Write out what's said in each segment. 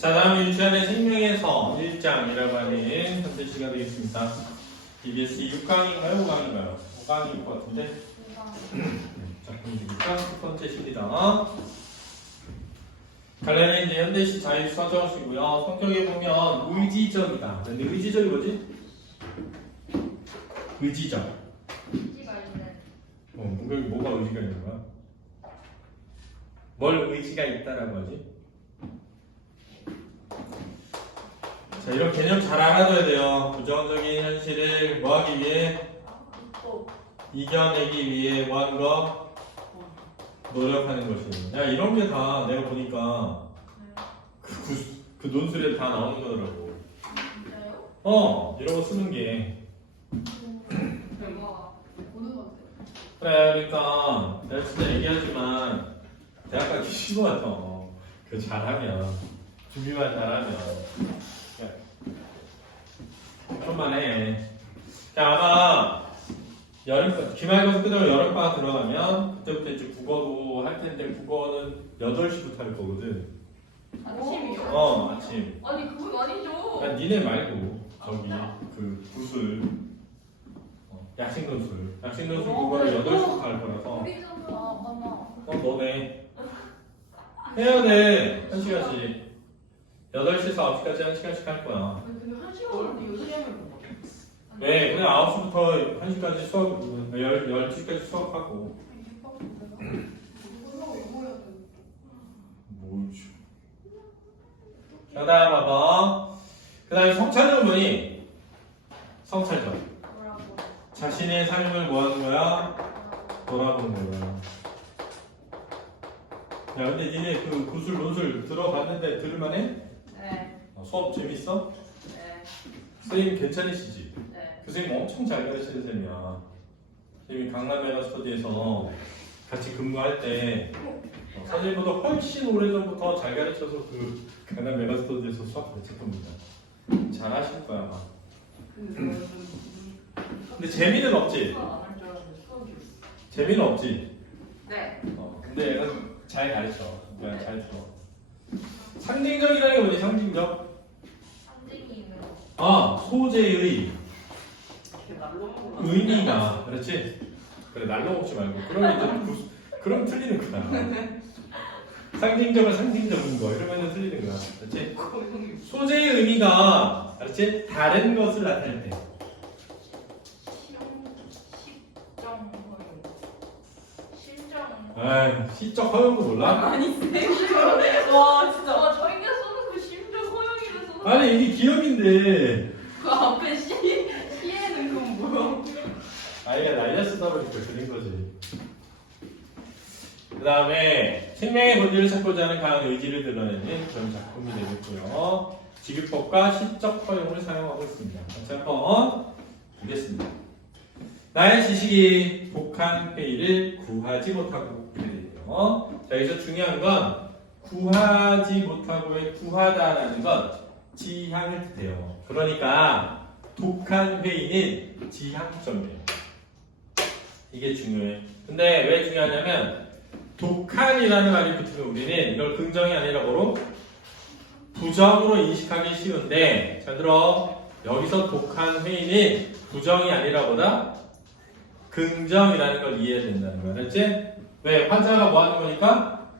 자, 다음 유치원의 생명에서 1장이라고 하는 컨텐츠가 되겠습니다. EBS 6강인가요? 5강인가요? 5강일 것 같은데. 자, 그럼 6강 첫 번째 시입니다. 갈래는 이제 현대시 자유 써주시고요. 성격에 보면 의지적이다. 근데 의지적이 뭐지? 의지적. 의지가 있는. 뭐가 의지가 있는 거야? 뭘 의지가 있다라고 하지? 자, 이런 개념 잘 알아둬야 돼요. 부정적인 현실을 뭐 하기 위해? 이겨내기 위해 뭐 하는 거? 노력하는 것이. 야, 이런 게 다 내가 보니까 그 논술에 다 나오는 거더라고. 진짜요? 이런 거 쓰는 게. 대박. 보는 것 같아요. 그래, 그러니까 내가 진짜 얘기하지만 대학 가기 쉬운 것 같아. 그거 잘하면. 준비만 잘하면. 좀만 해. 아마 기말고사 끝으로 여름방학 들어가면 그때부터 이제 국어도 할 텐데 국어는 8시부터 할 거거든. 아침이요? 아침. 아니 그건 아니죠. 야, 니네 말고 저기 그 구술 야식논술 국어를 8시부터 할 거라서 맞나. 너네 해야 돼. 1시간씩 8시에서 9시까지 1시간씩 할 거야. 근데 1시간인데 8시 하면 뭐? 네, 그냥 9시부터 1시까지 수업 12시까지 수업하고 뭐지? 자, 다음 봐봐. 그 다음에 성찰은 뭐니? 성찰전. 뭐라고? 자신의 삶을 뭐 하는 거야? 돌아보는 거야. 야, 근데 니네 그 구술 논술 들어봤는데 들을만해? 네. 수업 재밌어? 네. 선생님 괜찮으시지? 네. 그 선생님 엄청 잘 가르치는 쌤이야. 선생님이 강남 메가스터디에서 같이 근무할 때 선생님보다 훨씬 오래전부터 잘 가르쳐서 그 강남 메가스터디에서 수업 가르칠 겁니다. 잘 하실 거야 아마. 근데 재미는 없지? 재미는 없지? 네. 근데 얘가 잘 가르쳐. 그냥 잘 들어. 상징적이라는 게 뭐지? 상징적? 상징이 있는 거. 소재의 의미가. 그렇지? 그래, 날로 먹지 말고. 그러면 이제 그럼 틀리는 거야. 상징적은 상징적인 거. 이러면 틀리는 거야. 그렇지? 소재의 의미가, 그렇지? 다른 것을 나타낼 때. 시정 허용. 실정. 시적 허용도 몰라? 아니 쌤. 와 진짜. 와 저희가 쓰는 그 심정 허용이를 쓰는. 아니, 이게 기억인데. 그 앞에 시에는 그건 뭐야? 아이가 날려 쓰다 보니까 그린 거지. 그 다음에 생명의 본질을 찾고자 하는 강한 의지를 드러내는 그런 작품이 되겠고요. 지규법과 시적 허용을 사용하고 있습니다. 같이 한번 보겠습니다. 나의 지식이 독한 회의를 구하지 못하고 있게 되죠. 자, 여기서 중요한 건 구하지 못하고의 구하다라는 건 지향을 뜻해요. 그러니까 독한 회의는 지향점이에요. 이게 중요해. 근데 왜 중요하냐면 독한이라는 말이 붙으면 우리는 이걸 긍정이 아니라 뭐로? 부정으로 인식하기 쉬운데, 자 들어, 여기서 독한 회의는 부정이 아니라 보다 긍정이라는 걸 이해해야 된다는 거야. 알았지? 왜? 화자가 뭐 하는 거니까?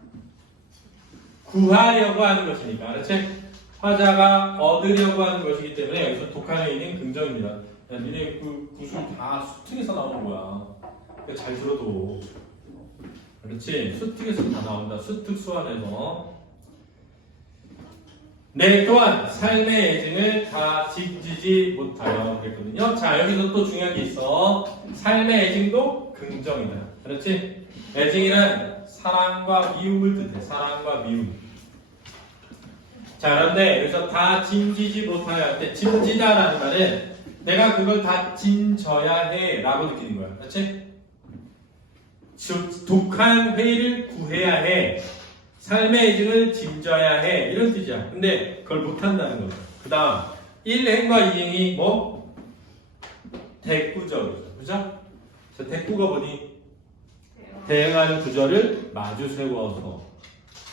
구하려고 하는 것이니까. 알았지? 화자가 얻으려고 하는 것이기 때문에 여기서 독한 회의는 긍정입니다. 야, 니네 그 구술 다 수특에서 나오는 거야. 그러니까 잘 들어도. 그렇지? 수특에서 다 나온다. 수특 수완에서. 네, 또한 삶의 애증을 다 지키지 못하여 그랬거든요. 자, 여기서 또 중요한 게 있어. 삶의 애증도 긍정이다. 그렇지? 애증이란 사랑과 미움을 뜻해. 사랑과 미움. 자, 그런데 여기서 다 짐지지 못하여 할 때, 짐지다라는 말은 내가 그걸 다 짐져야 해 라고 느끼는 거야. 그렇지? 독한 회의를 구해야 해. 삶의 애증을 짐져야 해. 이런 뜻이야. 근데 그걸 못한다는 거죠. 그 다음 1행과 2행이 뭐? 대꾸죠. 그죠? 자, 대꾸가 뭐니? 대응하는 구절을 마주 세워서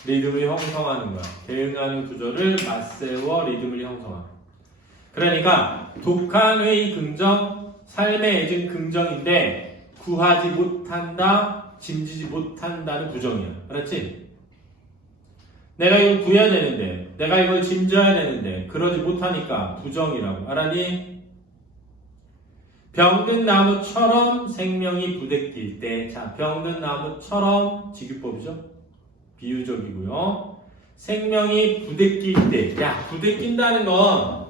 리듬을 형성하는 거야. 대응하는 구조를 맞세워 리듬을 형성하는. 그러니까 독한의 긍정, 삶의 애증 긍정인데 구하지 못한다, 짐지지 못한다는 부정이야. 알았지? 내가 이걸 구해야 되는데, 내가 이걸 짐져야 되는데 그러지 못하니까 부정이라고. 알았니? 병든 나무처럼 생명이 부대낄 때, 자, 병든 나무처럼 직유법이죠? 비유적이고요. 생명이 부대낄 때, 야, 부대낀다는 건,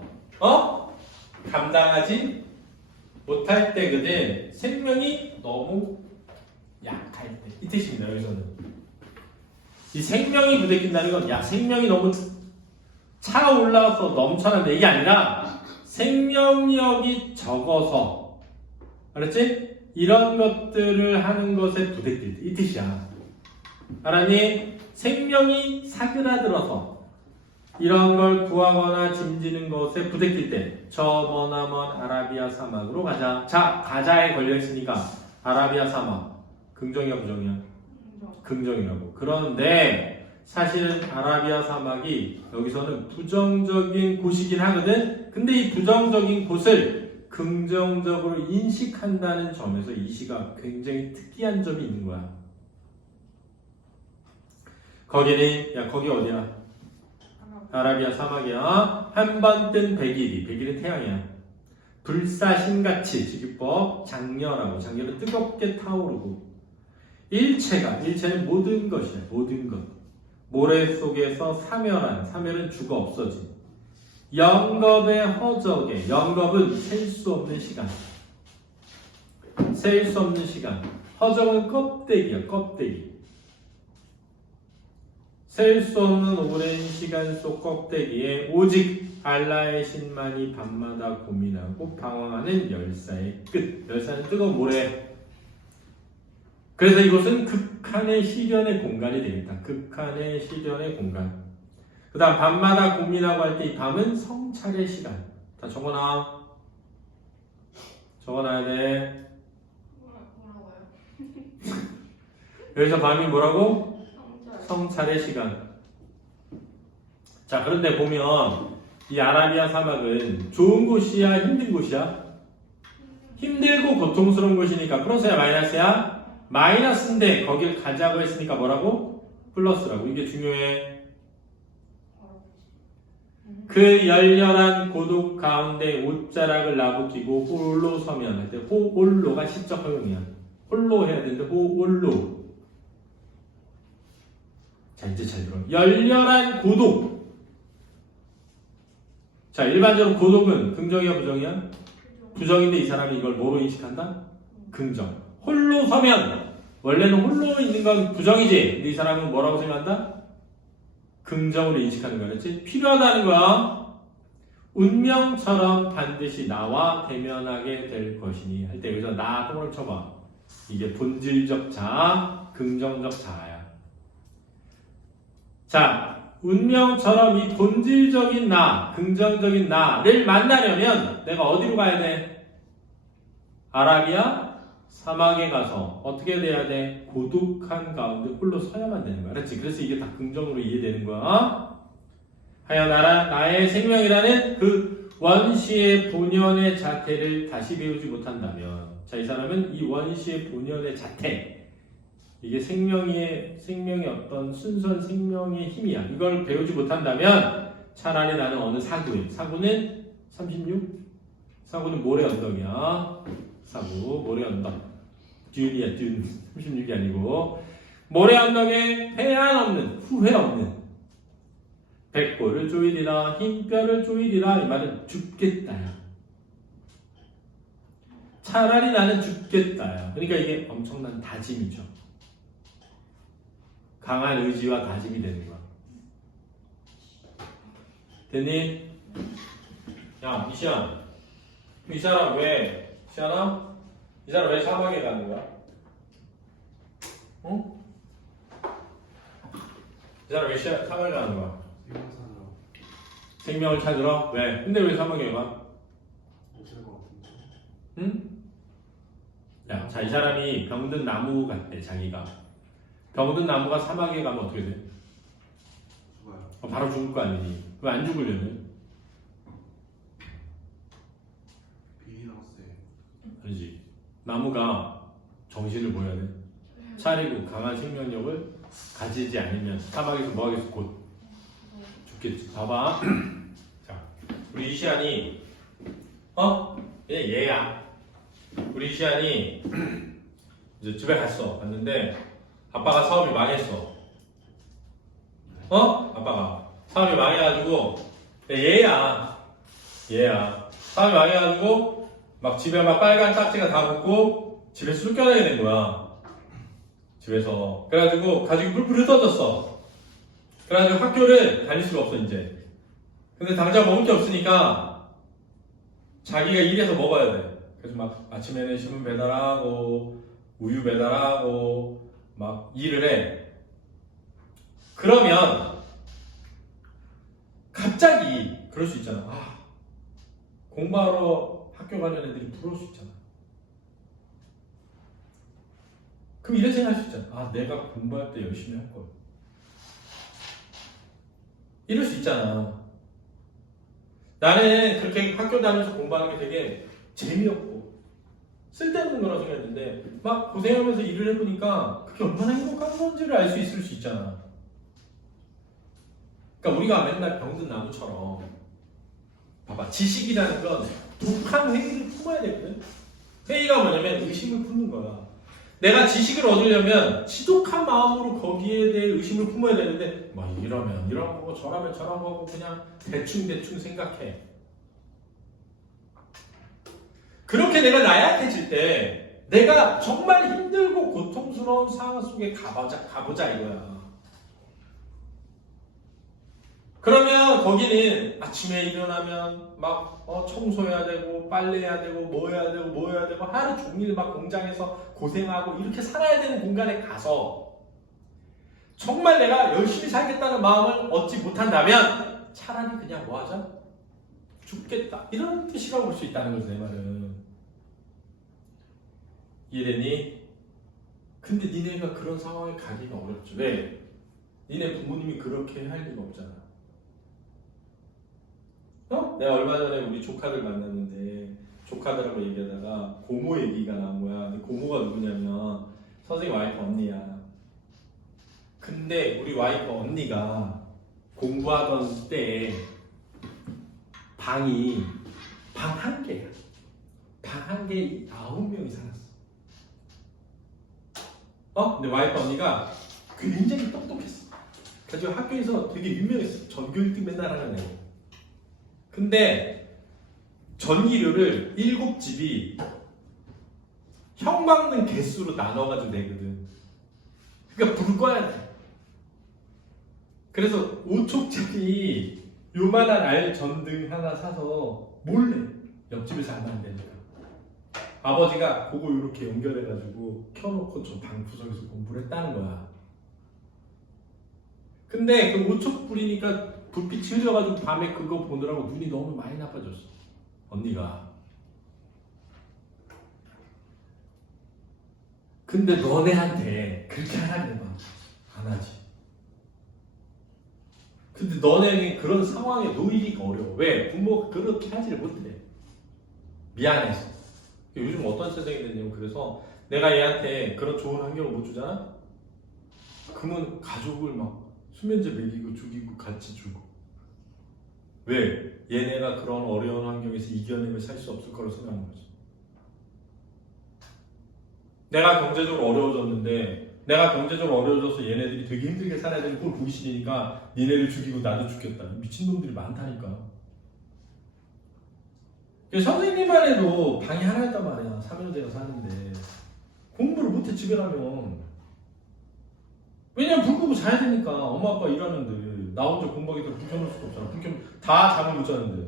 감당하지 못할 때거든. 생명이 너무 약할 때. 이 뜻입니다, 여기서는. 이 생명이 부대낀다는 건, 야, 생명이 너무 차올라서 넘쳐난다. 이게 아니라, 생명력이 적어서, 알았지? 이런 것들을 하는 것에 부대낄 때. 이 뜻이야. 알았니? 생명이 사그라들어서 이런 걸 구하거나 짐지는 것에 부대낄 때 저 머나먼 아라비아 사막으로 가자. 자, 가자에 걸려있으니까 아라비아 사막 긍정이야 부정이야? 긍정이라고. 그런데 사실은 아라비아 사막이 여기서는 부정적인 곳이긴 하거든. 근데 이 부정적인 곳을 긍정적으로 인식한다는 점에서 이 시가 굉장히 특이한 점이 있는 거야. 거기는, 야, 거기 어디야? 아라비아 사막이야. 한 번 뜬 백일이, 백일은 태양이야. 불사신같이 직유법, 장렬하고, 장렬은 뜨겁게 타오르고, 일체는 모든 것이야, 모든 것. 모래 속에서 사멸한, 사멸은 죽어 없어진. 영겁의 허적에, 영겁은 셀 수 없는 시간. 셀 수 없는 시간. 허적은 껍데기야, 껍데기. 셀 수 없는 오랜 시간 속 껍데기에 오직 알라의 신만이 밤마다 고민하고 방황하는 열사의 끝. 열사는 뜨거운 모래. 그래서 이곳은 극한의 시련의 공간이 되겠다. 극한의 시련의 공간. 그 다음 밤마다 고민하고 할 때 이 밤은 성찰의 시간. 다 적어놔. 적어놔야 돼. 뭐라고요? 여기서 밤이 뭐라고? 성찰의 시간. 자, 그런데 보면 이 아라비아 사막은 좋은 곳이야, 힘든 곳이야? 힘들고 고통스러운 곳이니까 플러스야, 마이너스야? 마이너스인데 거길 가자고 했으니까 뭐라고? 플러스라고. 이게 중요해. 그 열렬한 고독 가운데 옷자락을 나부끼고 홀로 서면 할 때 홀로가 시적 허용이야. 홀로 해야 되는데 홀로. 자, 이제 잘 들어. 열렬한 고독. 자, 일반적으로 고독은 긍정이야 부정이야? 부정인데 이 사람이 이걸 뭐로 인식한다? 긍정. 홀로 서면 원래는 홀로 있는 건 부정이지. 근데 이 사람은 뭐라고 생각한다? 긍정으로 인식하는 거야. 그렇지? 필요하다는 거야. 운명처럼 반드시 나와 대면하게 될 것이니 할 때 여기서 나 똥을 쳐봐. 이게 본질적 자아, 긍정적 자아야. 자, 운명처럼 이 본질적인 나, 긍정적인 나를 만나려면 내가 어디로 가야 돼? 아라비아 사막에 가서 어떻게 돼야 돼? 고독한 가운데 홀로 서야만 되는 거야. 그렇지? 그래서 이게 다 긍정으로 이해되는 거야. 하여 나의 생명이라는 그 원시의 본연의 자태를 다시 배우지 못한다면, 자, 이 사람은 이 원시의 본연의 자태, 이게 생명의 어떤 순수한 생명의 힘이야. 이걸 배우지 못한다면 차라리 나는 어느 사구에, 사구는 36? 사구는 모래 언덕이야. 사구, 모래 언덕. 듄이야, 듄. 36이 아니고. 모래 언덕에 회한 없는, 후회 없는. 백골을 조이리라, 흰뼈를 조이리라. 이 말은 죽겠다야. 차라리 나는 죽겠다야. 그러니까 이게 엄청난 다짐이죠. 강한 의지와 다짐이 되는 거야. 됐니? 야, 이시안. 이 사람 왜, 시안아? 이 사람 왜 사막에 가는 거야? 응? 이 사람 왜 사막에 가는 거야? 생명을 찾으러? 왜? 근데 왜 사막에 가? 응? 야, 자, 이 사람이 병든 나무 같대, 자기가. 병든 나무가 사막에 가면 어떻게 돼? 바로 죽을 거 아니니. 왜 안 죽으려면? 비닐하우스에 아니지. 나무가 정신을 보여야 돼. 차리고 강한 생명력을 가지지 않으면 사막에서 뭐 하겠어? 곧 죽겠지. 봐봐. 자, 우리 이시안이 얘야. 우리 이시안이 이제 집에 갔는데 아빠가 사업이 망했어. 아빠가 사업이 망해가지고 얘야. 사업이 망해가지고 막 집에 막 빨간 딱지가 다 붙고 집에서 쫓겨나게 된 거야. 집에서. 그래가지고 가족이 뿔뿔 흩어졌어. 그래가지고 학교를 다닐 수가 없어 이제. 근데 당장 먹을 게 없으니까 자기가 일해서 먹어야 돼. 그래서 막 아침에는 신문 배달하고 우유 배달하고 막 일을 해. 그러면 갑자기 그럴 수 있잖아. 공부하러 학교 가는 애들이 부러울 수 있잖아. 그럼 이런 생각 할 수 있잖아. 내가 공부할 때 열심히 할 걸. 이럴 수 있잖아. 나는 그렇게 학교 다니면서 공부하는 게 되게 재미없고 쓸데없는 거라고 생각했는데 막 고생하면서 일을 해보니까 그게 얼마나 행복한 건지를 알 수 있을 수 있잖아. 그러니까 우리가 맨날 병든 나무처럼 봐봐. 지식이라는 건 독한 회의를 품어야 되거든. 회의가 뭐냐면 의심을 품는 거야. 내가 지식을 얻으려면 지독한 마음으로 거기에 대해 의심을 품어야 되는데 막 이러면 이런 거고 저라면 저런 거고 그냥 대충 생각해. 그렇게 내가 나약해질 때 내가 정말 힘들고 고통스러운 상황 속에 가보자 이거야. 그러면 거기는 아침에 일어나면 막 청소해야 되고 빨래해야 되고 뭐 해야 되고 하루 종일 막 공장에서 고생하고 이렇게 살아야 되는 공간에 가서 정말 내가 열심히 살겠다는 마음을 얻지 못한다면 차라리 그냥 뭐 하자? 죽겠다. 이런 뜻이라고 볼 수 있다는 거지 내 말은. 이해되니? 근데 니네가 그런 상황에 가기가 어렵죠. 왜? 니네 부모님이 그렇게 할 리가 없잖아. 내가 얼마 전에 우리 조카들 만났는데 조카들하고 얘기하다가 고모 얘기가 나온 거야. 근데 고모가 누구냐면 선생님 와이프 언니야. 근데 우리 와이프 언니가 공부하던 때 방이 방 한 개야. 방 한 개에 9명이 살았어. 근데 와이프 언니가 굉장히 똑똑했어. 그래서 학교에서 되게 유명했어. 전교 1등 맨날 하는 애. 근데 전기료를 7집이 형 막는 개수로 나눠가지고 내거든. 그러니까 불 꺼야 돼. 그래서 5촉짜리 요만한 알 전등 하나 사서 몰래 옆집에서 하면 안 되니까 아버지가 그거 이렇게 연결해가지고 켜놓고 저 방 구석에서 공부를 했다는 거야. 근데 그 5촉 불이니까 불빛이 흐려가지고 밤에 그거 보느라고 눈이 너무 많이 나빠졌어. 언니가. 근데 너네한테 그렇게 하라는 거야. 안 하지. 근데 너네는 그런 상황에 놓이기가 어려워. 왜? 부모가 그렇게 하지를 못해. 미안해서. 요즘 어떤 세상이 됐냐면 그래서 내가 얘한테 그런 좋은 환경을 못 주잖아? 그러면 가족을 막 수면제 먹이고 죽이고 같이 주고. 왜? 얘네가 그런 어려운 환경에서 이겨내며 살 수 없을 거라고 생각하는 거지. 내가 경제적으로 어려워져서 얘네들이 되게 힘들게 살아야 되는 걸 보기 싫으니까 니네를 죽이고 나도 죽겠다. 미친놈들이 많다니까. 선생님만 해도 방이 하나였단 말이야. 3형제가 사는데 공부를 못해 집에 가면. 왜냐면 불 끄고 자야 되니까. 엄마 아빠 일하는데 나 혼자 공부하기도 불 켜놓을 수도 없잖아. 다 잠을 못 자는데.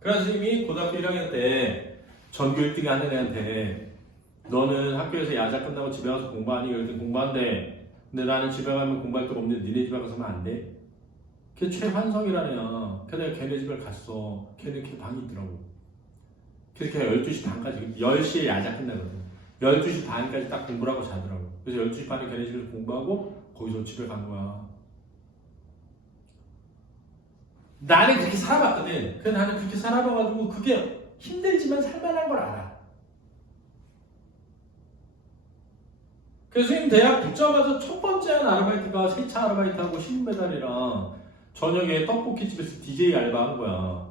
그래서 선생님이 고등학교 1학년 때 전교 1등 하는 애한테 너는 학교에서 야자 끝나고 집에 가서 공부하니? 그랬더니 공부한대. 근데 나는 집에 가면 공부할 거 없는데 니네 집에 가서는 안 돼? 걔 최환성이라는 애야. 걔네가 걔네 집에 갔어. 걔네 방이 있더라고. 그래서 걔가 12시 반까지 10시에 야자 끝나거든. 12시 반까지 딱 공부를 하고 자더라고. 그래서 12시 반에 걔네 집에서 공부하고 거기서 집에 간 거야. 나는 그렇게 살아봤거든. 그래서 나는 그렇게 살아봐가지고 그게 힘들지만 살만한 걸 알아. 그래서 선생님 대학 붙자마자 첫 번째 한 아르바이트가 세차 아르바이트하고 신문 배달이랑 저녁에 떡볶이집에서 DJ 알바한 거야.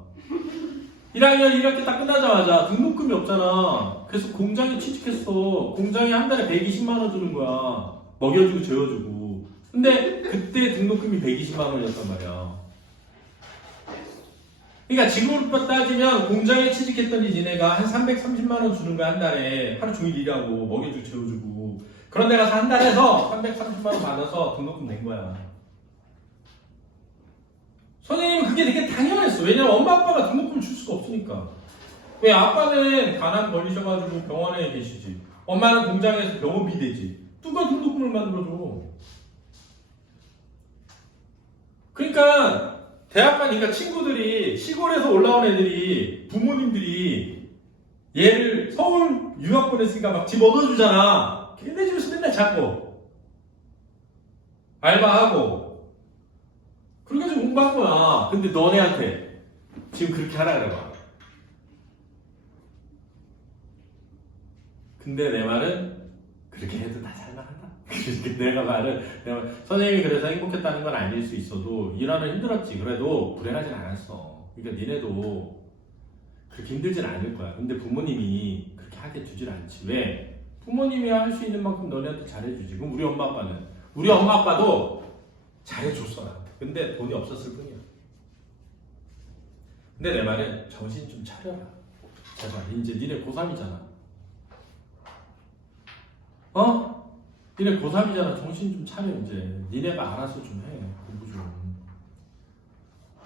1학년 1학기 딱 끝나자마자 등록금이 없잖아. 그래서 공장에 취직했어. 공장이 한 달에 120만 원 주는 거야. 먹여주고 재워주고. 근데 그때 등록금이 120만 원이었단 말이야. 그러니까 지금으로 따지면 공장에 취직했더니 니네가 한 330만 원 주는 거야 한 달에. 하루 종일 일하고 먹여주고 재워주고. 그런 데 가서 한 달에서 330만 원 받아서 등록금 낸 거야. 선생님은 그게 되게 당연했어. 왜냐면 엄마 아빠가 등록금을 줄 수가 없으니까. 왜 아빠는 가난 걸리셔가지고 병원에 계시지. 엄마는 공장에서 병원비 되지. 누가 등록금을 만들어줘. 그러니까 대학 가니까 친구들이 시골에서 올라온 애들이 부모님들이 얘를 서울 유학 보냈으니까 막 집 얻어주잖아. 걔네 집에서 맨날 자고 알바하고 그렇게 해서 공부한 거야. 근데 너네한테 지금 그렇게 하라 그래봐. 근데 내 말은 그렇게 해도 다 살만하다. 내가 선생님이 그래서 행복했다는 건 아닐 수 있어도 일하는 힘들었지. 그래도 불행하진 않았어. 그러니까 니네도 그렇게 힘들진 않을 거야. 근데 부모님이 그렇게 하게 두질 않지. 왜? 부모님이 할 수 있는 만큼 너네한테 잘해주지. 그럼 우리 엄마 아빠는? 우리 엄마 아빠도 잘해줬어 나한테. 근데 돈이 없었을 뿐이야. 근데 내 말은 정신 좀 차려라. 제발. 이제 니네 고3이잖아. 어? 니네 고3이잖아. 정신 좀 차려 이제. 니네가 알아서 좀 해. 공부 좀.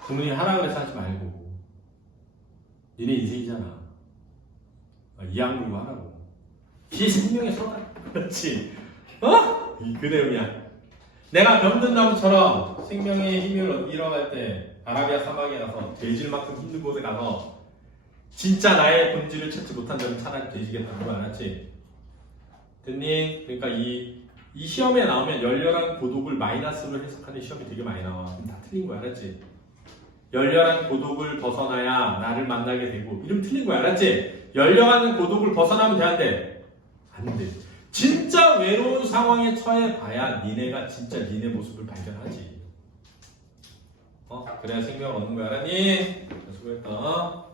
부모님이 하라 그래서 하지 말고. 니네 인생이잖아. 이 악물고 하라고. 이 생명의 소라. 그렇지. 어? 그 내용이야. 내가 병든 나무처럼 생명의 힘을 잃어갈 때 아라비아 사막에 가서 돼지만큼 힘든 곳에 가서 진짜 나의 본질을 찾지 못한다면 차라리 돼지겠다는 거 알았지? 됐니? 그러니까 이 시험에 나오면 열렬한 고독을 마이너스로 해석하는 시험이 되게 많이 나와. 그럼 다 틀린 거야, 알았지? 열렬한 고독을 벗어나야 나를 만나게 되고 이러면 틀린 거야, 알았지? 열렬한 고독을 벗어나면 돼, 안 돼? 안 돼. 진짜 외로운 상황에 처해 봐야 니네가 진짜 니네 모습을 발견하지. 그래야 생명을 얻는 거야, 알았니? 수고했다.